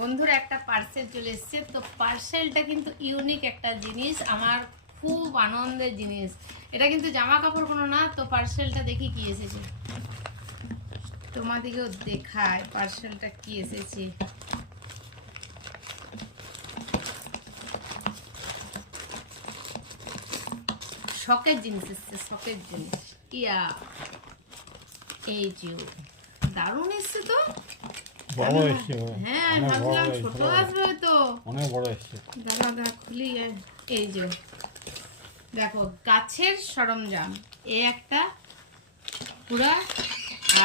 বন্ধুরা একটা পার্সেল চলে এসেছে। তো পার্সেলটা কিন্তু ইউনিক একটা জিনিস, আমার খুব আনন্দের জিনিস। এটা কিন্তু জামা কাপড় কোনো না। তো পার্সেলটা দেখি কি এসেছে, তোমাদেরকেও দেখায় পার্সেলটা কি এসেছে। শখের জিনিস এসছে, শখের জিনিস। ইয়া এই যে দারুণ এসছে তো। বড় এসছে। হ্যাঁ ভাবছিলাম ছোট আসবে হয়তো, অনেক বড় এসছে। দাদা খুলি। এই যে দেখো গাছের সরঞ্জাম, এই একটা পুরা।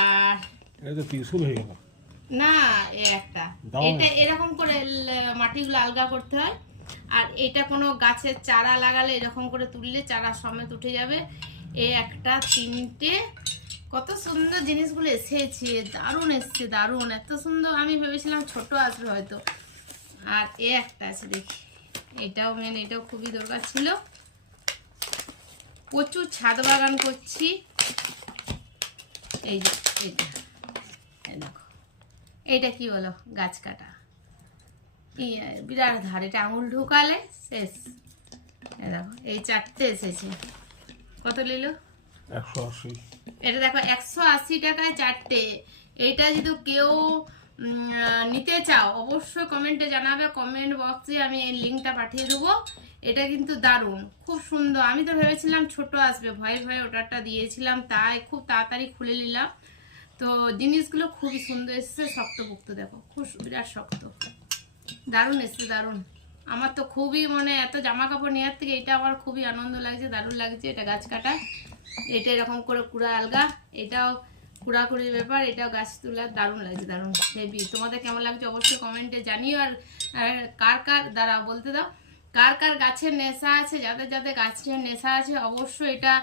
আর এটা তো ত্রিশূল হয়ে গেল না, এই একটা এটা এরকম করে মাটিগুলো আলগা করতে হয়। আর এটা কোনো গাছের চারা লাগালে এরকম করে তুললে চারা সমেত উঠে যাবে। এই একটা, তিনটে, কত সুন্দর জিনিসগুলো এসেছে। দারুণ এসছে, দারুণ, এত সুন্দর। আমি ভেবেছিলাম ছোট আসবে হয়তো। আর এ একটা আছে দেখি, এটাও মেন, এটাও খুবই দরকার ছিল। প্রচুর ছাদ বাগান করছি। এই যে এটা, এই দেখো এইটা কি বলো, গাছ কাটা। বিরাট ধার, এটা আঙুল ঢুকালে শেষ। এই দেখো এই চারটে এসেছে। কত নিল? 180। এটা দেখো 180 টাকায় চারটে। এইটা যদি কেউ নিতে চাও অবশ্যই কমেন্টে জানাবে, কমেন্ট বক্সে আমি এই লিঙ্কটা পাঠিয়ে দেবো। এটা কিন্তু দারুণ, খুব সুন্দর। আমি তো ভেবেছিলাম ছোট আসবে, ভয়ে ভয়ে ওটারটা দিয়েছিলাম, তাই খুব তাড়াতাড়ি খুলে নিলাম। তো জিনিসগুলো খুবই সুন্দর এসছে, শক্তপোক্ত, দেখো খুব বিরাট শক্ত। দারুণ এসছে, দারুণ। আমার তো খুবই এত জামা কাপড় নেওয়ার থেকে এটা আমার খুবই আনন্দ লাগছে, দারুণ লাগছে। এটা গাছ কাটা, এটা এরকম করে কুড়া আলগা, এটাও কুড়াকুড়ির ব্যাপার, এটাও গাছ তোলার। দারুণ লাগছে, দারুণ হেভি। তোমাদের কেমন লাগছে অবশ্যই কমেন্টে জানিও। আর কার কার দ্বারা বলতে দাও, কার কার গাছের নেশা আছে, যাদের যাদের গাছের নেশা আছে অবশ্যই এটা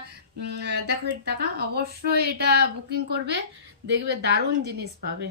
দেখো, এটা অবশ্যই এটা বুকিং করবে, দেখবে দারুণ জিনিস পাবে।